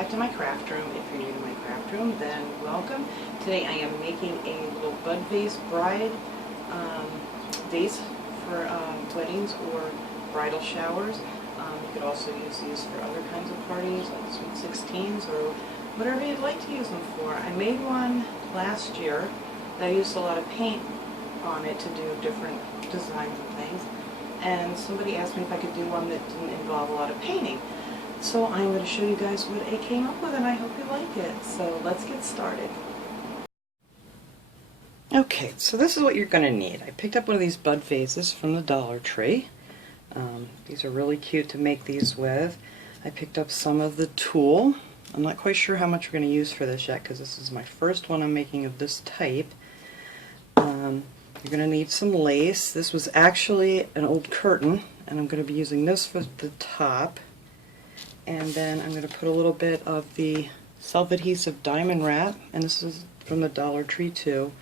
back to my craft room. If you're new to my craft room, then welcome. Today I am making a little bud vase bride vase for weddings or bridal showers. You could also use these for other kinds of parties like sweet 16s or whatever you'd like to use them for. I made one last year that I used a lot of paint on it to do different designs and things. And somebody asked me if I could do one that didn't involve a lot of painting. So I'm going to show you guys what I came up with, and I hope you like it. So let's get started. Okay, so this is what you're going to need. I picked up one of these bud vases from the Dollar Tree. These are really cute to make these with. I picked up some of the tulle. I'm not quite sure how much we're going to use for this yet because this is my first one I'm making of this type. You're going to need some lace. This was actually an old curtain, and I'm going to be using this for the top. And then I'm going to put a little bit of the self-adhesive diamond wrap, and this is from the Dollar Tree too.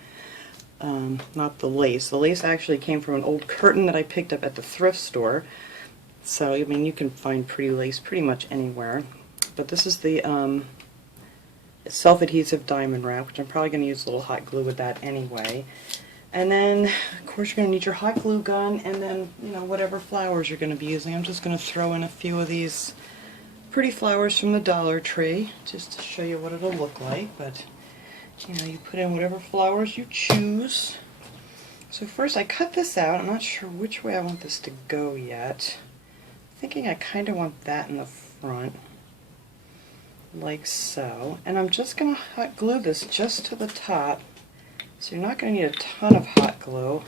Not the lace. The lace actually came from an old curtain that I picked up at the thrift store. So, I mean, you can find pretty lace pretty much anywhere. But this is the self-adhesive diamond wrap, which I'm probably going to use a little hot glue with that anyway. And then, of course, you're going to need your hot glue gun, and then, you know, whatever flowers you're going to be using. I'm just going to throw in a few of these pretty flowers from the Dollar Tree, just to show you what it'll look like. But, you know, you put in whatever flowers you choose. So first I cut this out. I'm not sure which way I want this to go yet. I'm thinking I kind of want that in the front, like so. And I'm just going to hot glue this just to the top. So you're not going to need a ton of hot glue,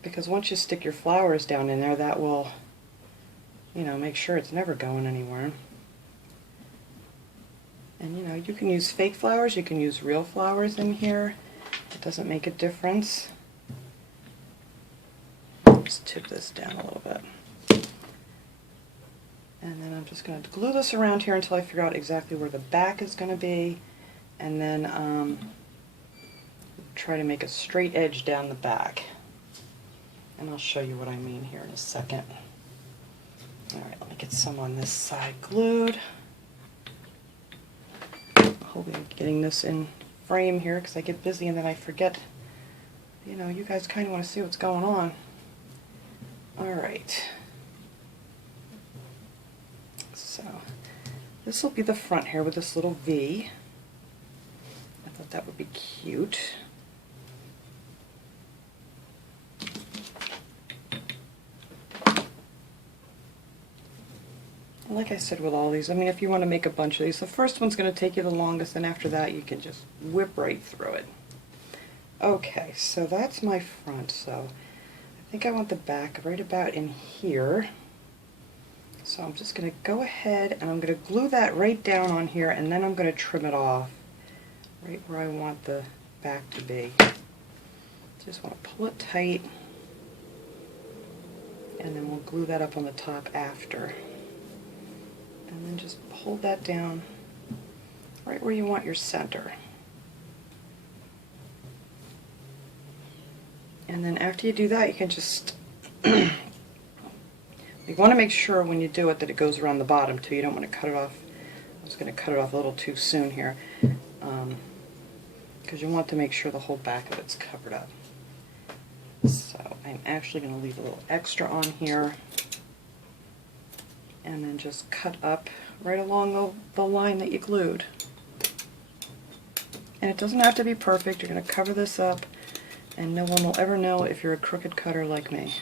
because once you stick your flowers down in there, that will, you know, make sure it's never going anywhere. And you know, you can use fake flowers, you can use real flowers in here. It doesn't make a difference. Just tip this down a little bit. And then I'm just going to glue this around here until I figure out exactly where the back is going to be. And then try to make a straight edge down the back. And I'll show you what I mean here in a second. Alright, let me get some on this side glued. Hoping I'm getting this in frame here because I get busy and then I forget. You know, you guys kind of want to see what's going on. Alright. So, this will be the front here with this little V. I thought that would be cute. Like I said with all these, I mean, if you want to make a bunch of these, the first one's going to take you the longest, and after that you can just whip right through it. Okay, so that's my front, so I think I want the back right about in here. So I'm just going to go ahead and I'm going to glue that right down on here, and then I'm going to trim it off right where I want the back to be. Just want to pull it tight, and then we'll glue that up on the top after. And then just hold that down right where you want your center. And then after you do that, you can just you want to make sure when you do it that it goes around the bottom too. You don't want to cut it off. I was going to cut it off a little too soon here, because you want to make sure the whole back of it's covered up. So I'm actually going to leave a little extra on here, and then just cut up right along the line that you glued. And it doesn't have to be perfect. You're going to cover this up, and no one will ever know if you're a crooked cutter like me.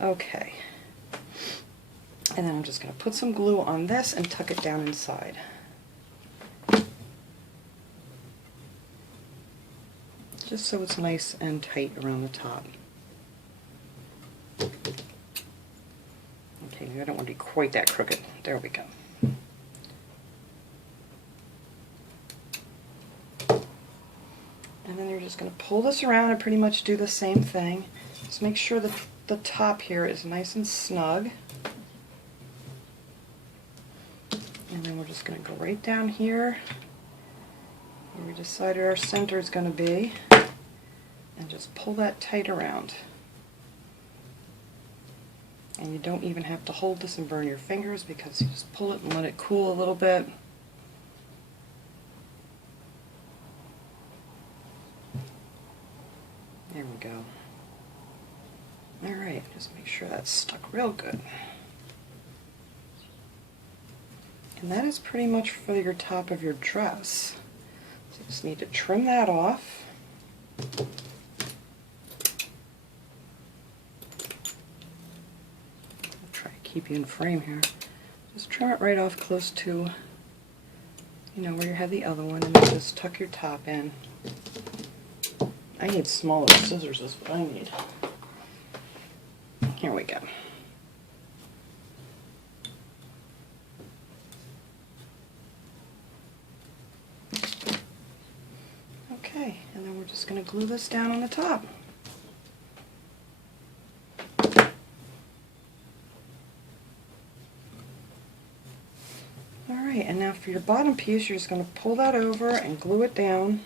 Okay. And then I'm just going to put some glue on this and tuck it down inside. Just so it's nice and tight around the top. Okay, I don't want to be quite that crooked. There we go. And then you're just going to pull this around and pretty much do the same thing. Just make sure that the top here is nice and snug. And then we're just going to go right down here where we decided our center is going to be, and just pull that tight around. And you don't even have to hold this and burn your fingers because you just pull it and let it cool a little bit. There we go. Alright, just make sure that's stuck real good. And that is pretty much for your top of your dress. So you just need to trim that off. I'll try to keep you in frame here. Just trim it right off close to, you know, where you have the other one, and then just tuck your top in. I need smaller scissors is what I need. Here we go. Okay, and then we're just going to glue this down on the top. Alright, and now for your bottom piece, you're just going to pull that over and glue it down.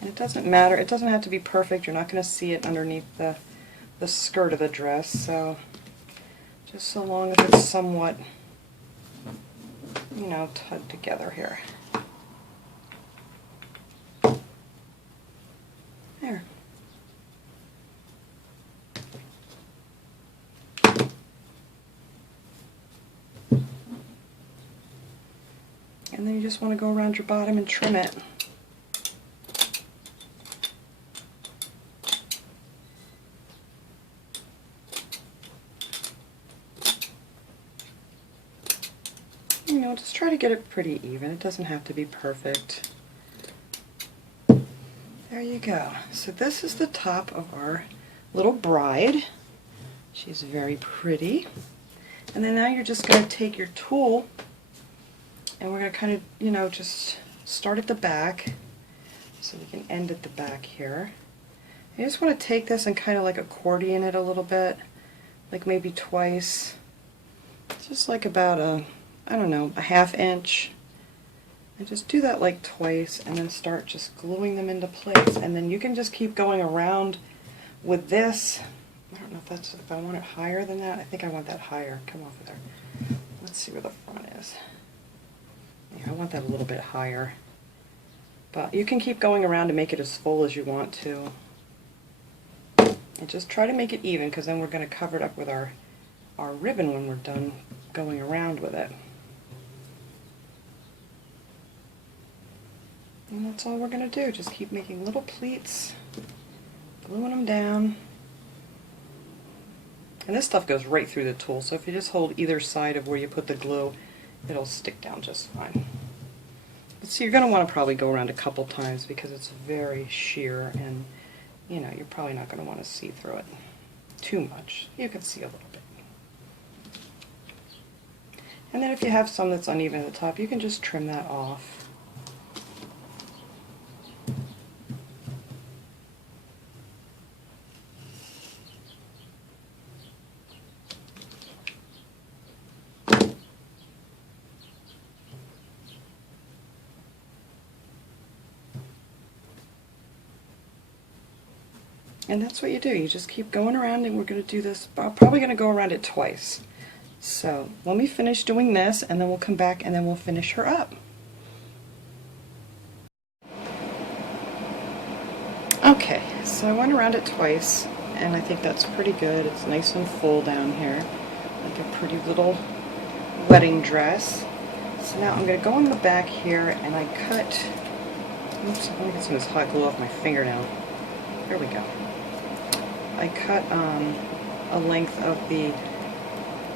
And it doesn't matter, it doesn't have to be perfect, you're not going to see it underneath the skirt of the dress, so just so long as it's somewhat, you know, tugged together here. There. And then you just want to go around your bottom and trim it. You know, just try to get it pretty even. It doesn't have to be perfect. There you go. So this is the top of our little bride. She's very pretty. And then now you're just going to take your tool and we're going to kind of, you know, just start at the back so we can end at the back here. You just want to take this and kind of like accordion it a little bit, like maybe twice, just like about a, I don't know, a ½ inch. And just do that like twice and then start just gluing them into place. And then you can just keep going around with this. I don't know if I want it higher than that. I think I want that higher. Come off of there. Let's see where the front is. Yeah, I want that a little bit higher. But you can keep going around to make it as full as you want to. And just try to make it even, because then we're going to cover it up with our ribbon when we're done going around with it. And that's all we're going to do. Just keep making little pleats, gluing them down. And this stuff goes right through the tool, so if you just hold either side of where you put the glue, it'll stick down just fine. But so you're going to want to probably go around a couple times because it's very sheer and, you know, you're probably not going to want to see through it too much. You can see a little bit. And then if you have some that's uneven at the top, you can just trim that off. And that's what you do. You just keep going around, and we're going to do this. I'm probably going to go around it twice. So let me finish doing this, and then we'll come back and then we'll finish her up. Okay, so I went around it twice, and I think that's pretty good. It's nice and full down here, like a pretty little wedding dress. So now I'm going to go in the back here, and I cut, oops, let me get some of this hot glue off my fingernail. There we go. I cut a length of the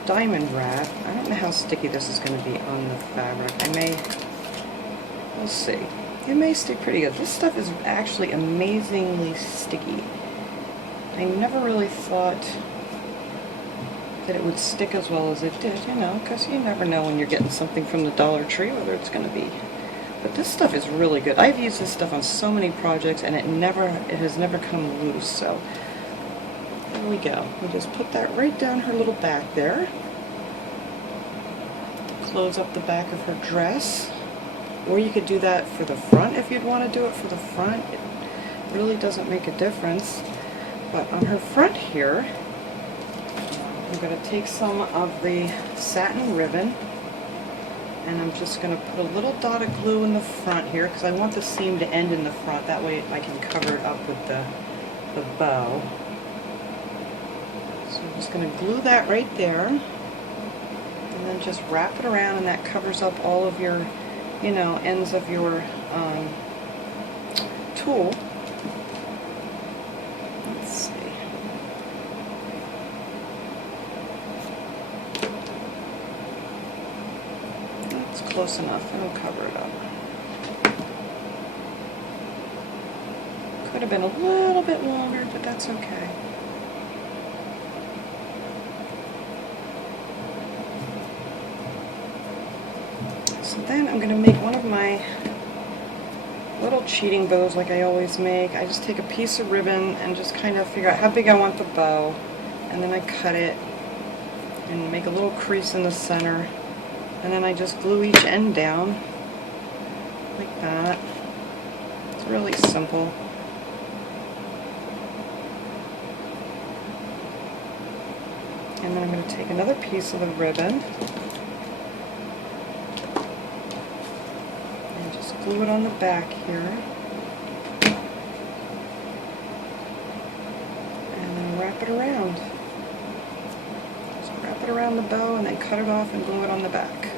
diamond wrap. I don't know how sticky this is going to be on the fabric. We'll see. It may stick pretty good. This stuff is actually amazingly sticky. I never really thought that it would stick as well as it did, you know, because you never know when you're getting something from the Dollar Tree whether it's going to be. But this stuff is really good. I've used this stuff on so many projects and it has never come loose, so there we go. We just put that right down her little back there. Close up the back of her dress. Or you could do that for the front if you'd want to do it for the front. It really doesn't make a difference. But on her front here, I'm going to take some of the satin ribbon, and I'm just going to put a little dot of glue in the front here because I want the seam to end in the front. That way I can cover it up with the bow. So I'm just going to glue that right there, and then just wrap it around, and that covers up all of your, you know, ends of your tool. Let's see. That's close enough. It'll cover it up. Could have been a little bit longer, but that's okay. So then I'm going to make one of my little cheating bows like I always make. I just take a piece of ribbon and just kind of figure out how big I want the bow, and then I cut it and make a little crease in the center, and then I just glue each end down like that. It's really simple. And then I'm going to take another piece of the ribbon and just glue it on the back here. And then wrap it around. Just wrap it around the bow and then cut it off and glue it on the back.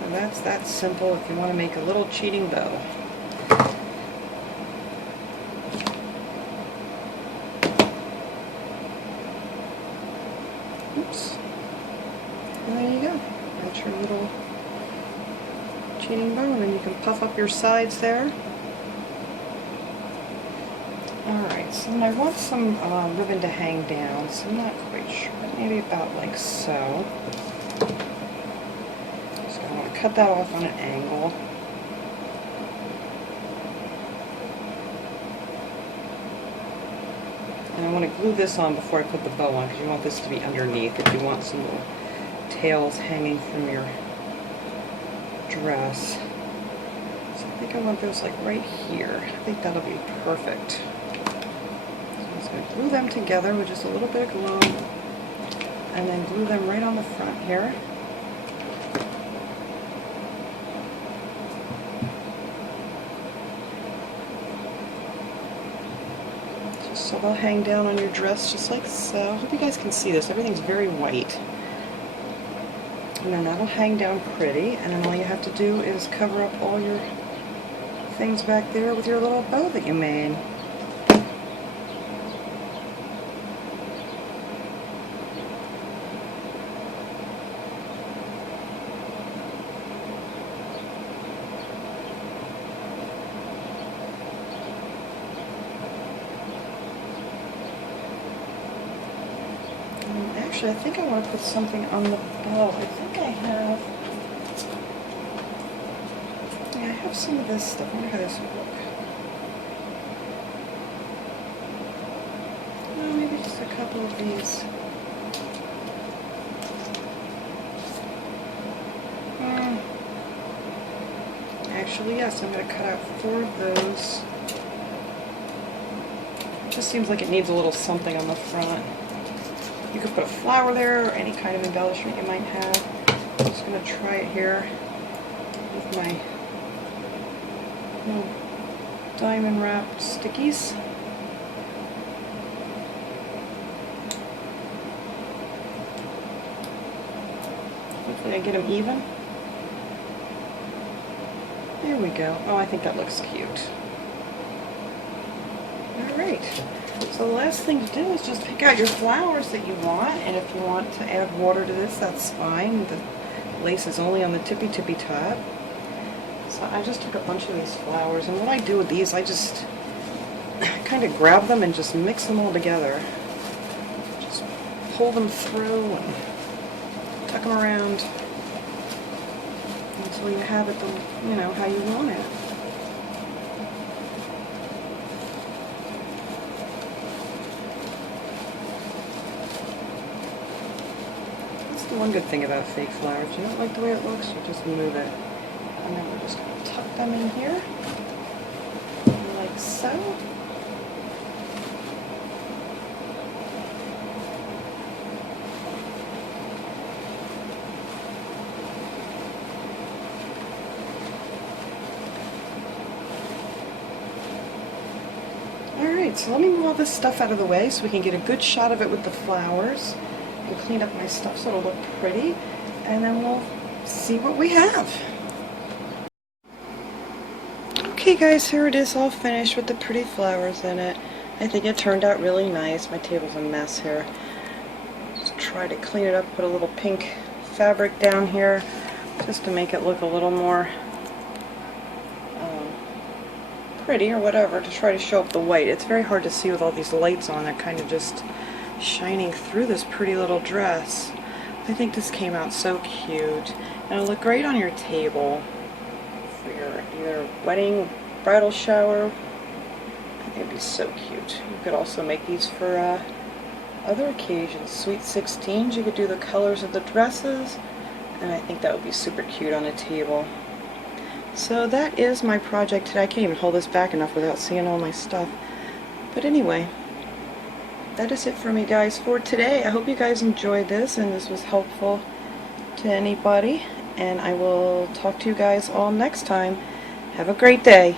So that's that simple if you want to make a little cheating bow. Oops. And there you go. That's your little cheating bow, and then you can puff up your sides there. Alright, so then I want some ribbon to hang down, so I'm not quite sure. Maybe about like so. So I want to cut that off on an angle. And I want to glue this on before I put the bow on, because you want this to be underneath if you want some little tails hanging from your dress. So I think I want those like right here. I think that'll be perfect. So I'm just going to glue them together with just a little bit of glue, and then glue them right on the front here. So they'll hang down on your dress just like so. I hope you guys can see this. Everything's very white. And then that'll hang down pretty, and then all you have to do is cover up all your things back there with your little bow that you made. Actually, I think I want to put something on the bow. I think I have... Yeah, I have some of this stuff. I wonder how this would look. Oh, maybe just a couple of these. Actually, yes, I'm going to cut out 4 of those. It just seems like it needs a little something on the front. You could put a flower there, or any kind of embellishment you might have. I'm just going to try it here with my little diamond wrapped stickies. Hopefully I get them even. There we go. Oh, I think that looks cute. Alright. So the last thing to do is just pick out your flowers that you want, and if you want to add water to this, that's fine. The lace is only on the tippy top. So I just took a bunch of these flowers, and what I do with these, I just kind of grab them and just mix them all together. Just pull them through and tuck them around until you have it, you know, how you want it. The one good thing about fake flowers, you don't like the way it looks, you just move it. And then we're just going to tuck them in here, like so. Alright, so let me move all this stuff out of the way so we can get a good shot of it with the flowers. And clean up my stuff so it'll look pretty. And then we'll see what we have. Okay guys, here it is all finished with the pretty flowers in it. I think it turned out really nice. My table's a mess here. Just try to clean it up, put a little pink fabric down here just to make it look a little more pretty or whatever, to try to show up the white. It's very hard to see with all these lights on. They're kind of just shining through this pretty little dress. I think this came out so cute. And it'll look great on your table for your either wedding, bridal shower. I think it'd be so cute. You could also make these for other occasions. Sweet 16s, you could do the colors of the dresses, and I think that would be super cute on a table. So that is my project today. I can't even hold this back enough without seeing all my stuff. But anyway, that is it for me guys for today. I hope you guys enjoyed this and this was helpful to anybody. And I will talk to you guys all next time. Have a great day.